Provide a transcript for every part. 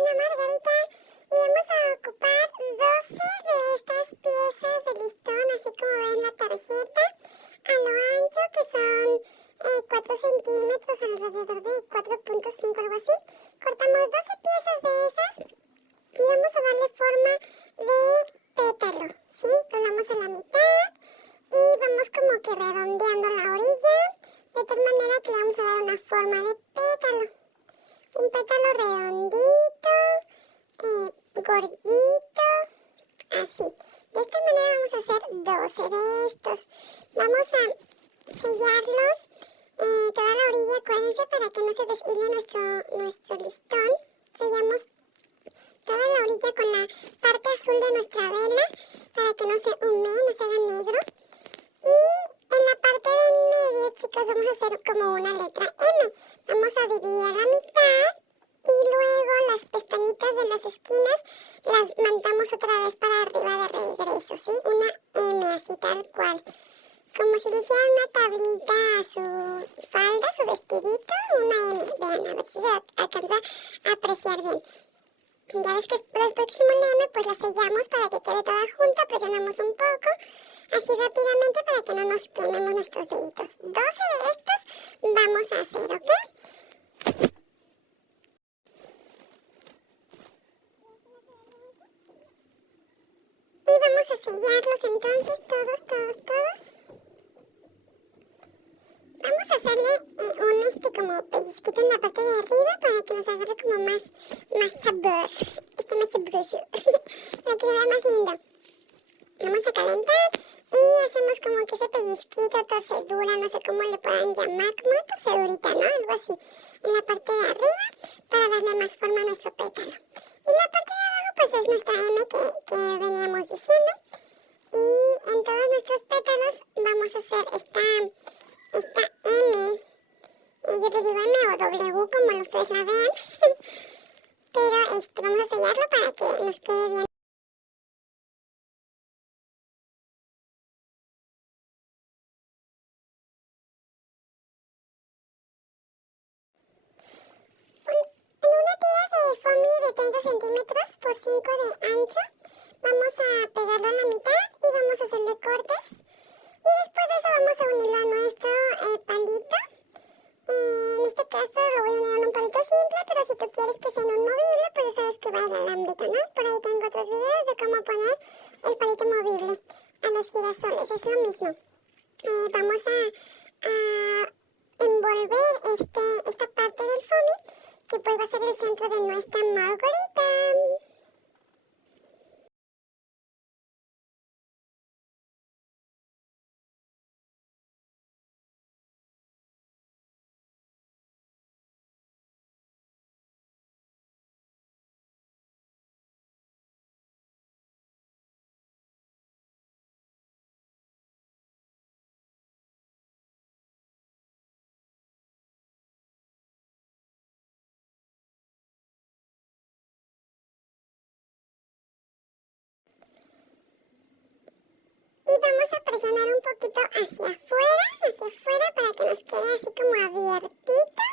una margarita y vamos a ocupar 12 de estas piezas de listón, así como ven la tarjeta, a lo ancho, que son 4 centímetros, alrededor de 4.5, algo así. Cortamos 12 piezas de esas y vamos a darle forma de pétalo, ¿sí? Doblamos a la mitad y vamos como que redondeando la orilla, de tal manera que le vamos a dar una forma de pétalo. Un pétalo redondito, gordito, así. De esta manera vamos a hacer 12 de estos. Vamos a sellarlos toda la orilla, acuérdense, para que no se deshile nuestro listón. Sellamos toda la orilla con la parte azul de nuestra vela para que no se humee, no se haga negro. Y en la parte de en medio, chicos, vamos a hacer como una letra M. Vamos a dividir a la mitad y luego las pestañitas de las esquinas las mandamos otra vez para arriba de regreso, ¿sí? Una M, así tal cual. Como si le hicieran una tablita a su falda, su vestidito, una M. Vean, a ver si se alcanza a apreciar bien. Ya ves que después que hicimos la M, pues la sellamos para que quede toda junta, presionamos un poco, así rápidamente para que no nos quememos nuestros deditos. 12 de estos vamos a hacer, ¿ok? Y vamos a sellarlos entonces, todos. Vamos a hacerle como pellizquito en la parte de arriba para que nos agarre como más sabor. Más sabroso. Para que se vea más lindo. Vamos a calentar y hacemos como que ese pellizquito, torcedura, no sé cómo le puedan llamar, como una torcedurita, ¿no? Algo así, en la parte de arriba para darle más forma a nuestro pétalo. Y la parte de abajo pues es nuestra M que veníamos diciendo. Y en todos nuestros pétalos vamos a hacer esta M. Yo le digo M o W como ustedes la vean. Pero vamos a sellarlo para que nos quede bien. En una tira de foamy de 30 centímetros por 5 de ancho, vamos a pegarlo a la mitad y vamos a hacerle cortes. Y después de eso vamos a unirlo a nuestro palito. En este caso lo voy a unir en un palito simple, pero si tú quieres que sea en un movible, pues ya sabes que va el alambrito, ¿no? Por ahí tengo otros videos de cómo poner el palito movible a los girasoles, es lo mismo. Vamos a envolver esta parte del foamy, que pues va a ser el centro de nuestra margarita. Y vamos a presionar un poquito hacia afuera para que nos quede así como abiertito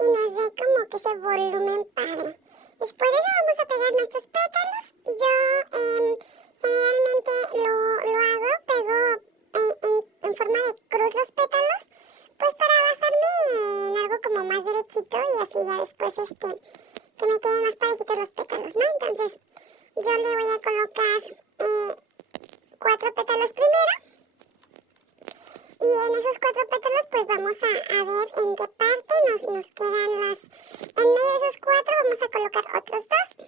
y nos dé como que ese volumen padre. Después de eso vamos a pegar nuestros pétalos. Yo generalmente lo hago, pego en forma de cruz los pétalos, pues para basarme en algo como más derechito y así ya después que me queden más parejitos los pétalos, ¿no? Entonces yo le voy a colocar 4 pétalos primero y en esos 4 pétalos pues vamos a ver en qué parte nos quedan en medio de esos 4 vamos a colocar otros 2,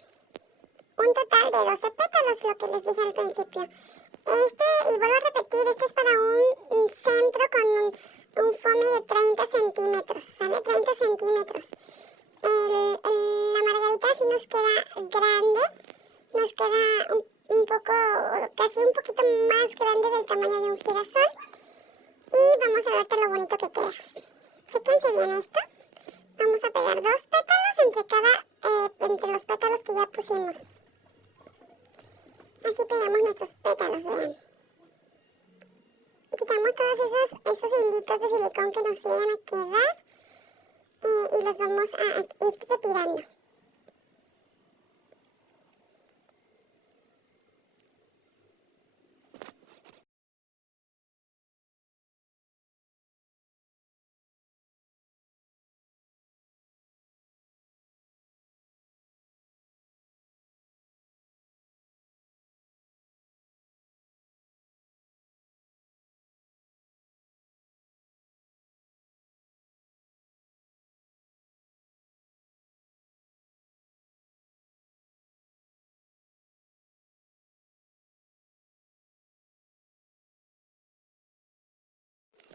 un total de 12 pétalos, lo que les dije al principio. Y vuelvo a repetir, este es para un centro con un foamy de 30 centímetros, ¿sale? 30 centímetros. La margarita sí nos queda grande, nos queda un poco, casi un poquito más grande del tamaño de un girasol. Y vamos a ver todo lo bonito que queda. Chéquense bien esto. Vamos a pegar 2 pétalos entre los pétalos que ya pusimos. Así pegamos nuestros pétalos, vean. Y quitamos todos esos hilitos de silicón que nos llegan a quedar. Y los vamos a ir retirando.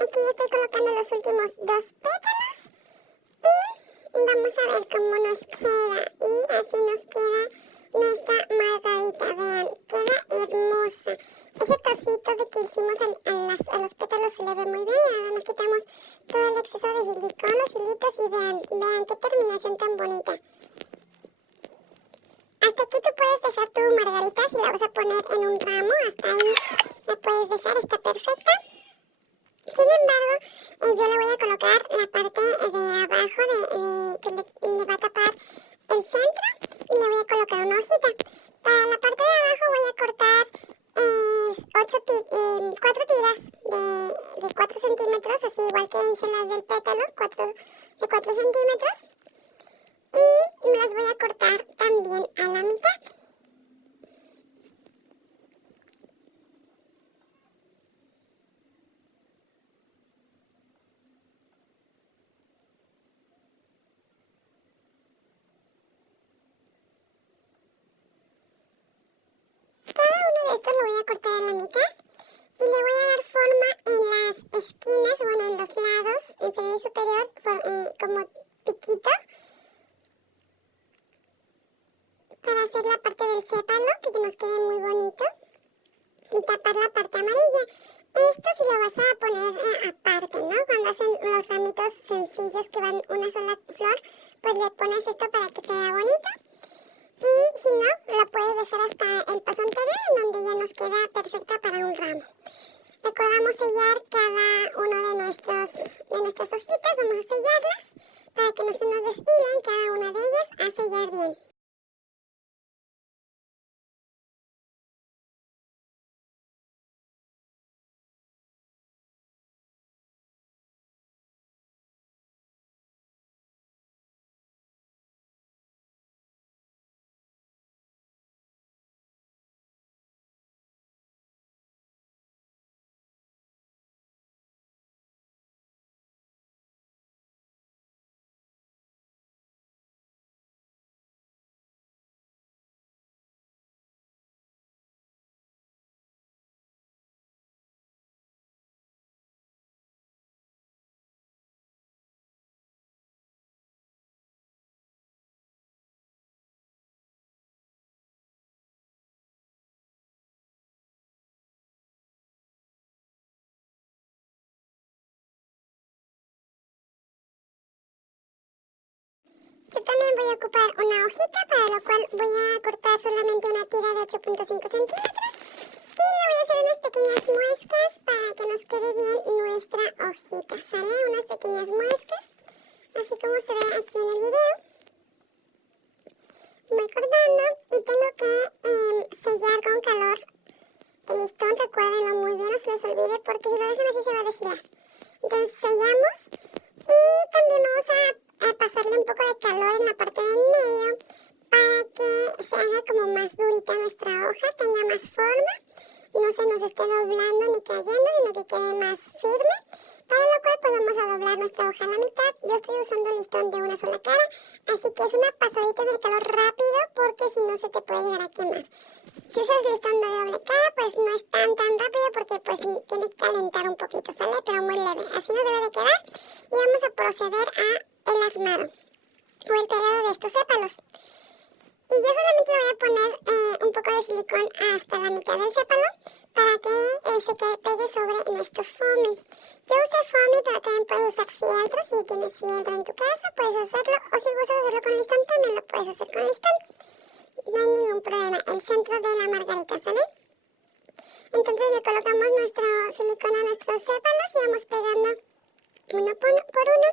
Aquí ya estoy colocando los últimos dos pétalos y vamos a ver cómo nos queda. Y así nos queda nuestra margarita. Vean, queda hermosa. Ese trocito de que hicimos a los pétalos se le ve muy bien. Y nada más quitamos todo el exceso de silicón, los hilitos y vean qué terminación tan bonita. Hasta aquí tú puedes dejar tu margarita si la vas a poner en un ramo. Hasta ahí la puedes dejar, está perfecta. Sin embargo, yo le voy a colocar la parte de abajo que le va a tapar el centro y le voy a colocar una hojita. Para la parte de abajo voy a cortar 4 tiras de 4 centímetros, así igual que hice las del pétalo, de 4 centímetros. Y me las voy a cortar también a la mitad. Esto lo voy a cortar a la mitad y le voy a dar forma en las esquinas, bueno, en los lados, inferior y superior, como piquito, para hacer la parte del sépalo, que nos quede muy bonito, y tapar la parte amarilla. Esto si lo vas a poner aparte, ¿no? Cuando hacen los ramitos sencillos que van una sola flor, pues le pones esto para que se vea bonito. Y si no, la puedes dejar hasta el paso anterior, en donde ya nos queda perfecta para un ramo. Recordamos sellar cada uno de nuestras hojitas, vamos a sellarlas para que no se nos deshilen cada una de ellas, a sellar bien. Yo también voy a ocupar una hojita, para lo cual voy a cortar solamente una tira de 8.5 centímetros y le voy a hacer unas pequeñas muescas para que nos quede bien nuestra hojita, ¿sale? Unas pequeñas muescas, así como se ve aquí en el video. Voy cortando y tengo que sellar con calor el listón, recuérdenlo muy bien, no se les olvide, porque si lo dejan así se va a deshilar. Entonces sellamos y también vamos a pasarle un poco de calor en la parte del medio para que se haga como más durita nuestra hoja, tenga más forma, no se nos esté doblando ni cayendo, sino que quede más firme, para lo cual pues vamos a doblar nuestra hoja a la mitad. Yo estoy usando el listón de una sola cara, así que es una pasadita del calor rápido, porque si no se te puede llegar a quemar. Si usas listón de doble cara, pues no es tan rápido, porque pues tiene que calentar un poquito, ¿sale? Pero muy leve, así nos debe de quedar. Y vamos a proceder a el armado o el pegado de estos sépalos. Y yo solamente le voy a poner un poco de silicón hasta la mitad del sépalo para que se pegue sobre nuestro foamy. Yo usé foamy, pero también puedes usar fieltro. Si tienes fieltro en tu casa, puedes hacerlo. O si gustas hacerlo con listón, también lo puedes hacer con listón. No hay ningún problema. El centro de la margarita, ¿sale? Entonces le colocamos nuestro silicón a nuestros sépalos y vamos pegando uno por uno,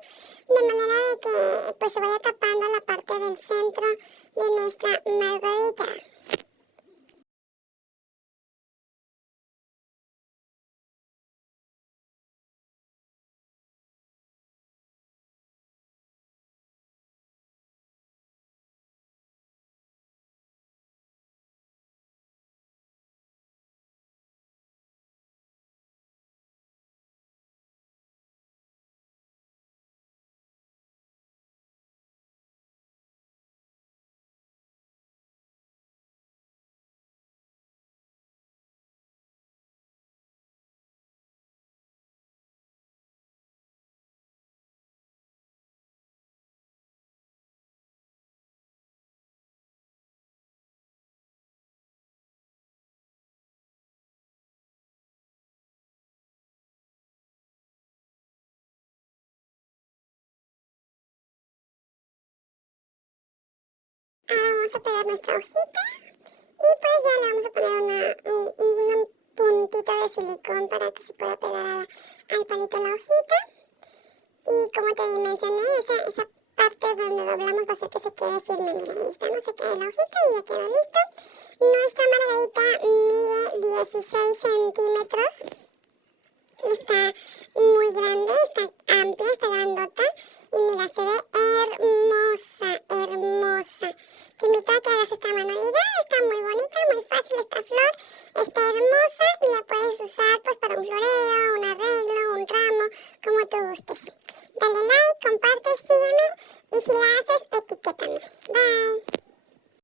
de manera de que pues se vaya tapando la parte del centro de nuestra margarita. vamos a pegar nuestra hojita y pues ya le vamos a poner un puntito de silicón para que se pueda pegar al palito la hojita. Y como te mencioné, esa parte donde doblamos va a hacer que se quede firme. Mira, ahí está, no se cae la hojita y ya quedó listo. Nuestra margarita mide 16 centímetros. Está muy grande, está amplia, está grandota. Y mira, se ve hermosa, hermosa. Te invito a que hagas esta manualidad, está muy bonita, muy fácil esta flor. Está hermosa y la puedes usar pues para un florero, un arreglo, un ramo, como tú gustes. Dale like, comparte, sígueme y si la haces, etiquétame. Bye.